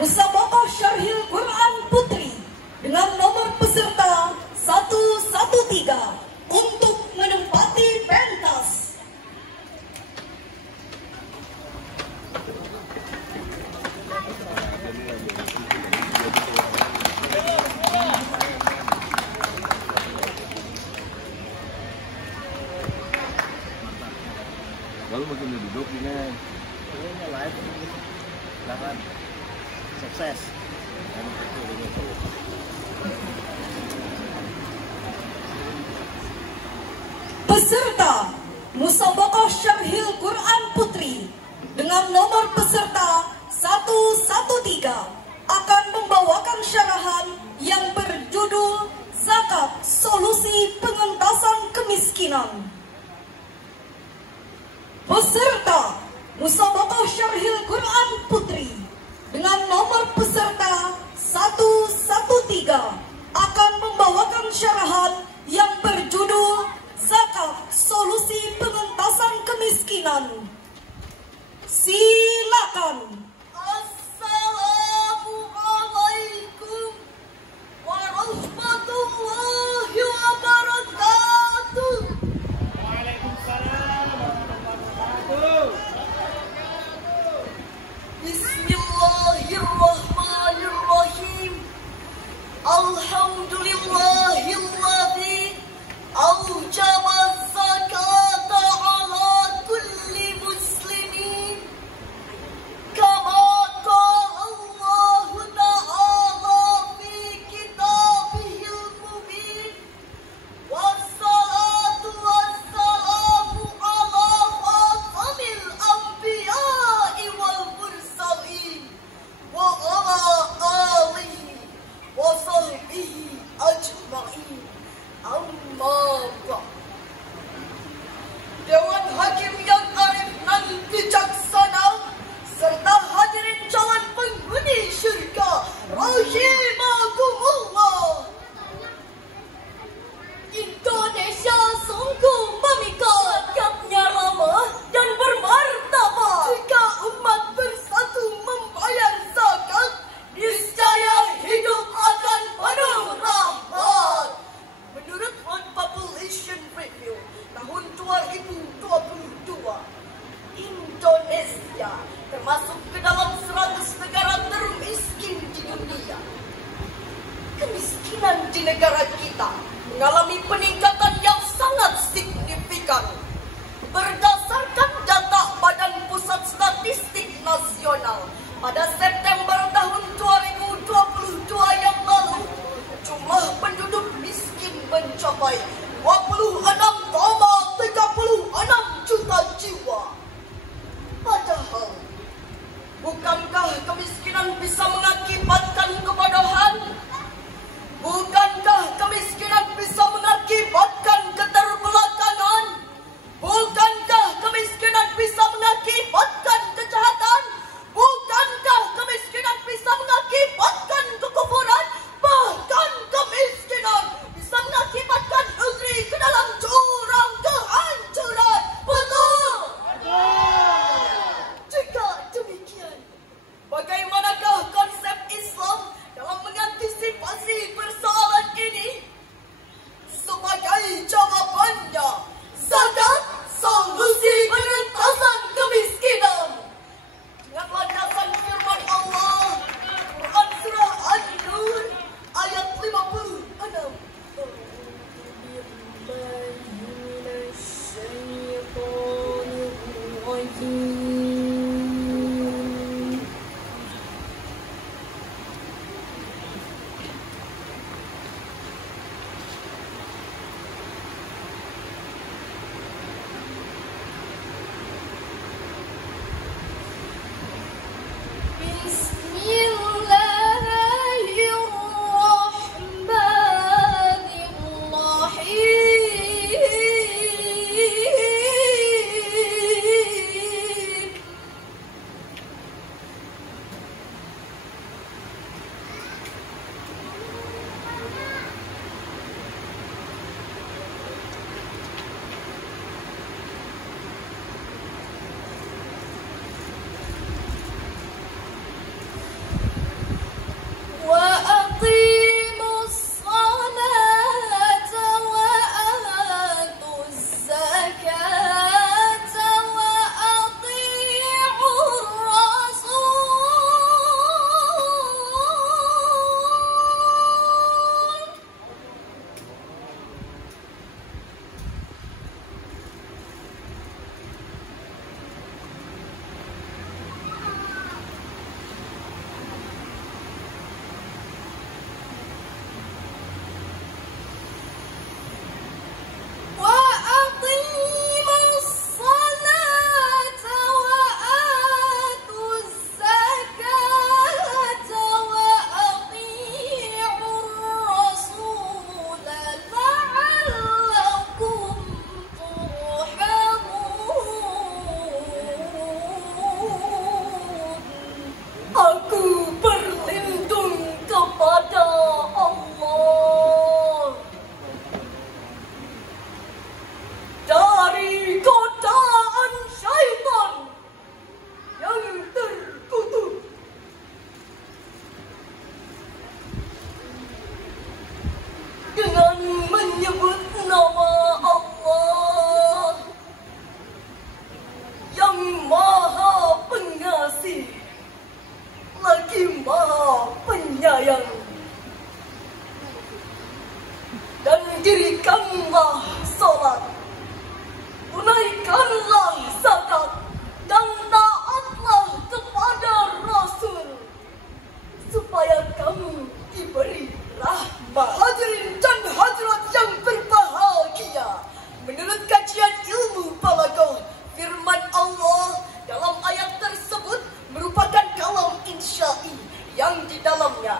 Musabaqah Syarhil Quran Putri dengan nomor peserta 113 untuk menempati pentas. Lalu makin duduk ini. Ini live. Silakan. Sukses. Peserta Musabaqah Syarhil Quran Putri dengan nomor peserta 113 akan membawakan syarahan yang berjudul Zakat Solusi Pengentasan Kemiskinan. Peserta Musabaqah Syarhil Quran Putri dengan nomor peserta 113 akan membawakan syarahan yang berjudul Zakat Solusi Pengentasan Kemiskinan. Silakan. Assalamualaikum warahmatullahi wabarakatuh. Waalaikumsalam warahmatullahi wabarakatuh. Bismillahirrahmanirrahim. Alhamdulillahilladzi aujaba zakata ala kulli muslimin. Kama qala Allah ta'ala fi kitabihil mubin. Wassalatu wassalamu ala khatamil anbiya'i wal mursalin wa ala alihi wa sahbihi ajma'in. Amma ba'd. Dewan Hakim yang arif dan bijaksana serta hadirin calon penghuni syurga rahimakumullah. Indonesia sungguh memikat, rakyatnya ramah dan bermartabat. Jika umat bersatu membayar zakat, niscaya hidup akan penuh rahmat. Menurut World Population Review tahun 2022, Indonesia termasuk ke dalam 100 negara termiskin di dunia. Kemiskinan di negara kita mengalami peningkatan yang sangat signifikan. Berdasarkan data Badan Pusat Statistik Nasional, pada September tahun 2022 yang lalu, jumlah penduduk miskin mencapai 26,36 juta jiwa. Padahal, bukankah kemiskinan bisa mengakibatkan kebodohan? Bukankah kemiskinan bisa mengakibatkan keterbelakangan? Bukankah kemiskinan bisa mengakibatkan kejahatan? Bukankah kemiskinan bisa mengakibatkan kekufuran? Bahkan kemiskinan bisa mengakibatkan negeri ke dalam jurang kehancuran. Betul? Jika demikian, bagaimanakah konsep Islam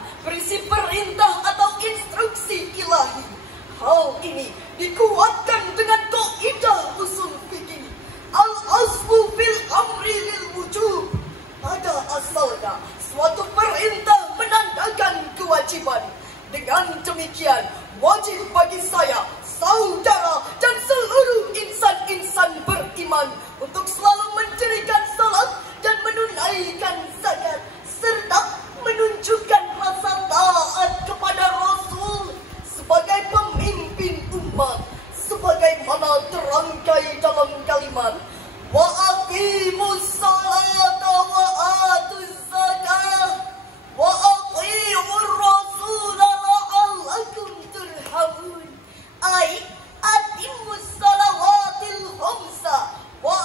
lainnya berisi perintah atau instruksi ilahi. Hal ini dikuatkan dengan kaidah usul fikih al-aslu fil amri lil wujub. Pada asalnya suatu perintah menandakan kewajiban. Dengan demikian wajib bagi saya, saudara dan seluruh insan-insan beriman untuk selalu mendirikan salat dan menunaikan zakat serta menunjukkan rasa taat kepada Rasul sebagai pemimpin umat, sebagaimana terangkai dalam kalimat wa aqimus salata wa atuz zakah wa atiiur rasul la'allakum turhamun. Ai atimus salawatil khamsa wa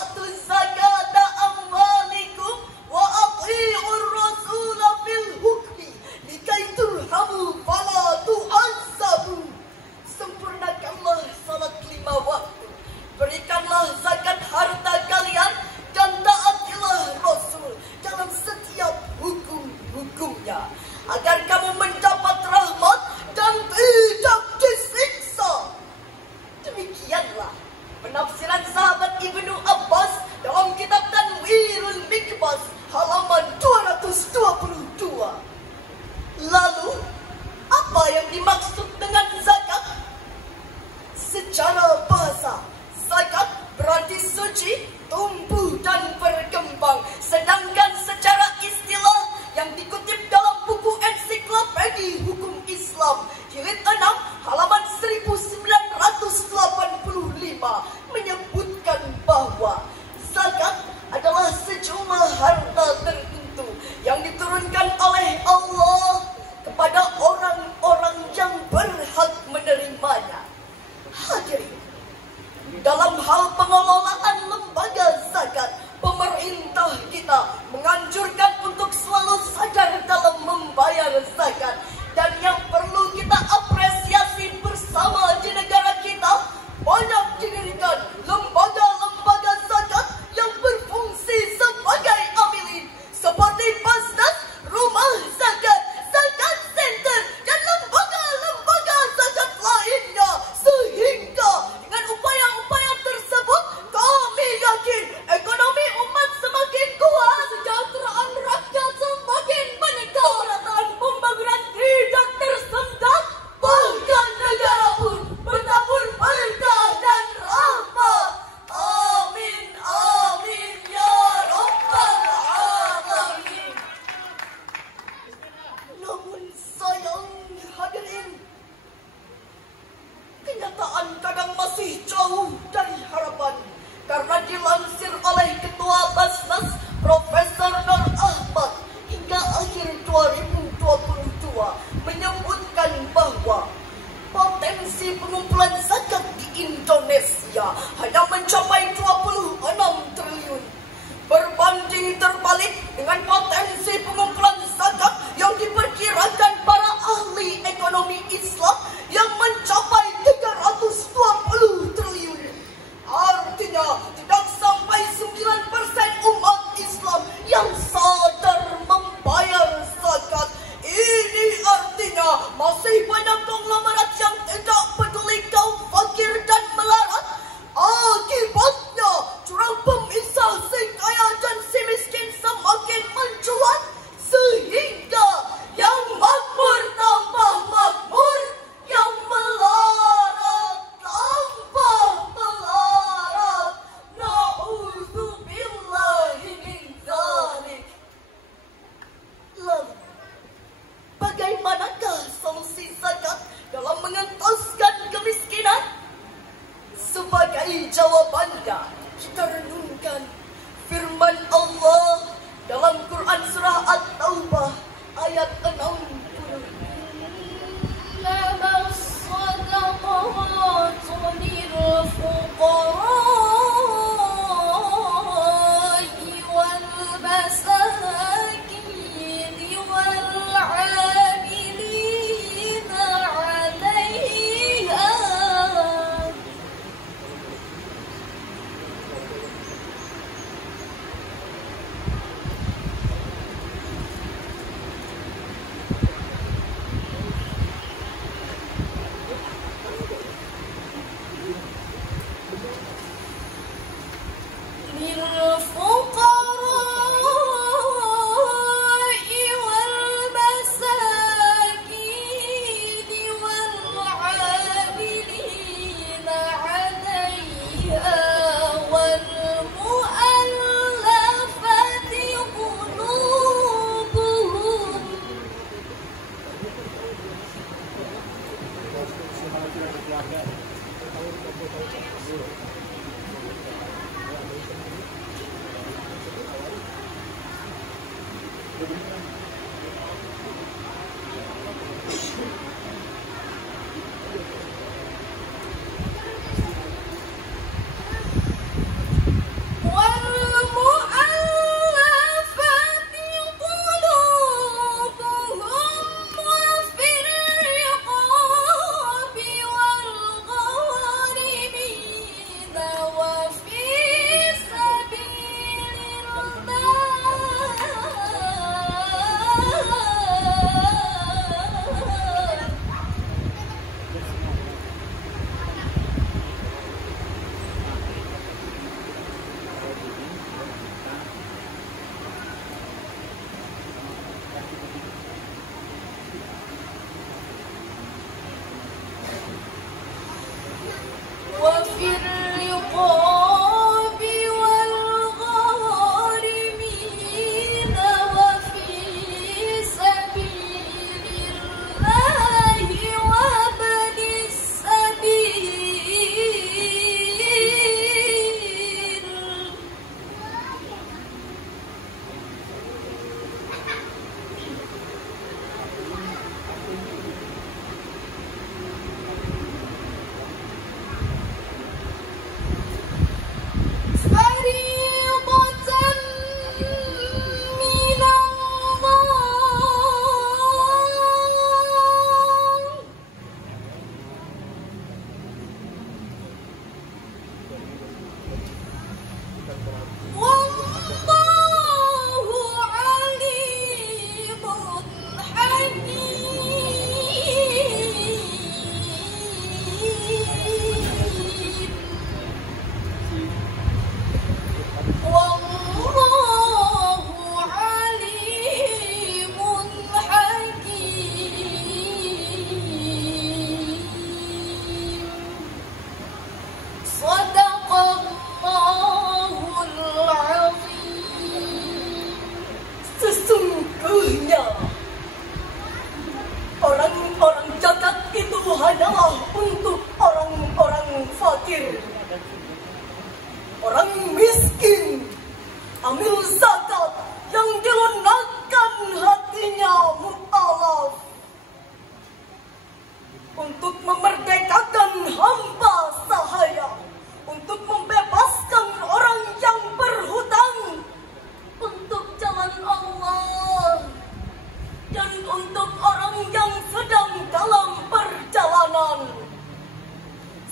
untuk orang yang sedang dalam perjalanan.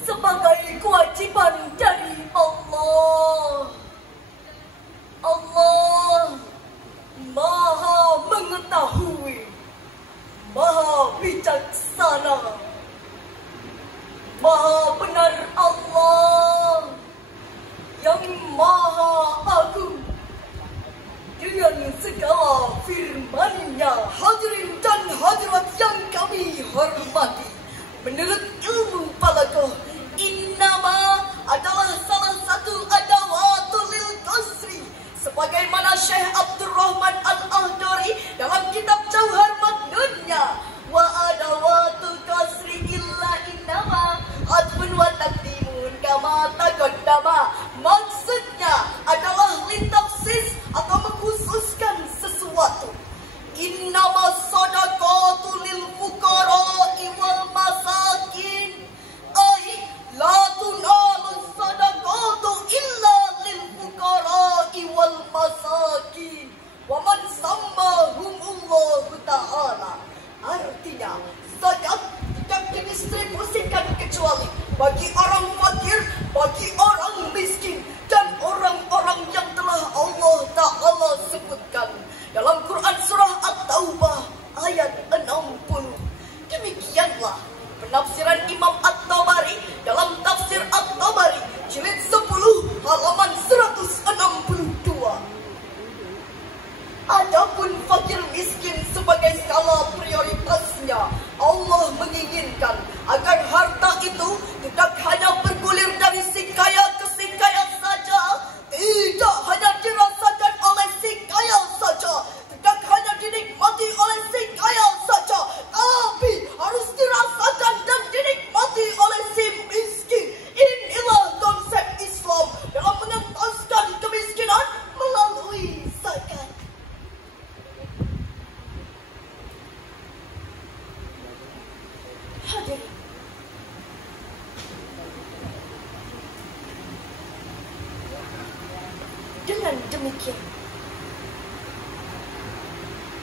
Sebagai kewajiban dari Allah. Allah Maha mengetahui, Maha bijaksana, Maha benar Allah yang Maha Agung. Dengan segala firman-Nya, hadirin dan hadirat yang kami hormati, menurut ilmu balaghah, innama adalah salah satu adawatul lil qasri, sebagaimana Syekh Abdul Rahman Al-Ahdari dalam kitab Jauhar Maknunnya, wa adawatul qasri illa innama adfun wa taqdimun kama taqaddama. Maksudnya adalah litafsis atau mengkhususkan sesuatu. Innama sadaqatu lil fuqara'i wal masakin, ay la tunalu sadaqatu illa lil fuqara'i wal masakin wa man sammahumullahu ta'ala. Artinya zakat tidak didistribusikan kecuali bagi orang fakir, bagi orang miskin, dan orang-orang yang telah Allah Ta'ala sebutkan dalam Quran Surah At-Taubah ayat 60. Demikianlah penafsiran Imam At-Tabari dalam tafsir At-Tabari jilid 10 halaman 162. Adapun fakir miskin sebagai skala prioritasnya, Allah menginginkan agar harta itu tidak hanya bergulir dari si kaya ke si kaya saja, tidak hanya dirasakan oleh si kaya saja, tidak hanya dinikmati oleh si kaya saja, tapi harus dirasakan dan dinikmati oleh si miskin. Inilah konsep Islam dalam mengentaskan kemiskinan melalui zakat. Hadirin, dengan demikian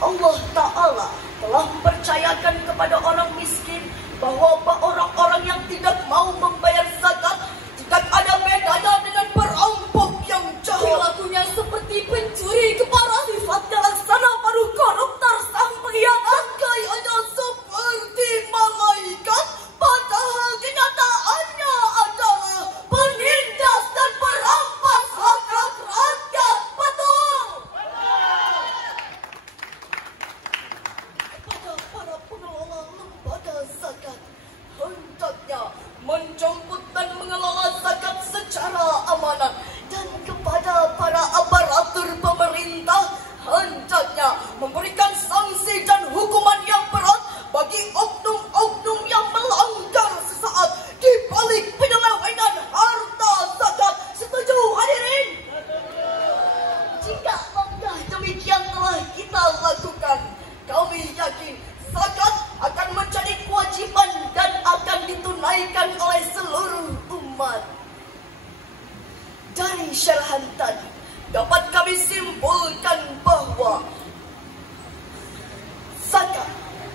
Allah Ta'ala telah mempercayakan kepada orang miskin bahwa orang-orang yang tidak mau membayar zakat tidak ada bedanya dengan perampok yang jahat. Perilakunya seperti pencuri kepala, sifatnya laksana paruh koruptor sang pengkhianat, gayanya seperti malaikat, padahal kenyataannya adalah penindas dan perampas hak rakyat. Betul. Kepada para pengelola lembaga zakat, hendaknya menjemput dan mengelola zakat secara amanah, dan kepada para aparatur pemerintah hendaknya memberikan sanksi dan hukuman yang berat bagi oknum-oknum yang melanggar sesaat di balik penyelewengan harta zakat. Setuju hadirin? Jika langkah demikian telah kita lakukan, kami yakin zakat akan menjadi kewajiban dan akan ditunaikan oleh seluruh umat. Dari syarahan tadi dapat kami simpulkan bahwa zakat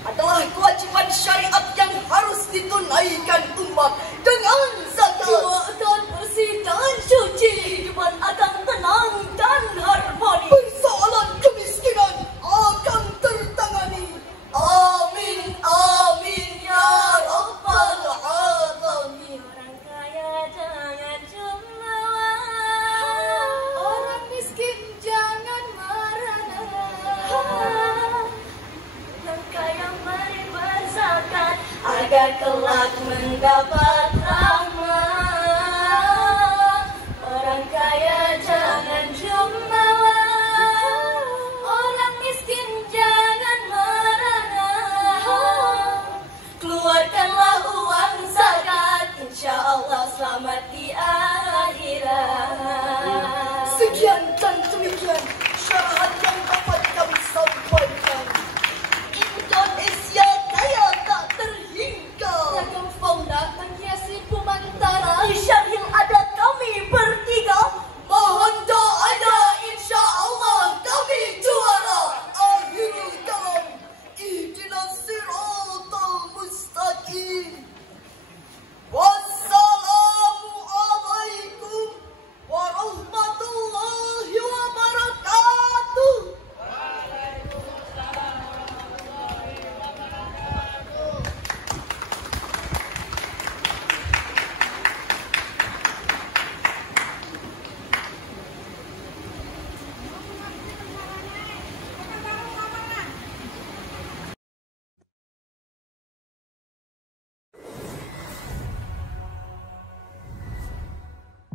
adalah kewajiban syariat yang harus ditunaikan umat. Dengan zakat, jiwa akan bersih dan suci, kehidupan akan tenang dan harmoni, persoalan kemiskinan akan tertangani. Amin, amin ya rabbal alamin. Orang kaya jangan jumawa, orang miskin jangan marah. Orang kaya mari berzakat agar kelak mendapat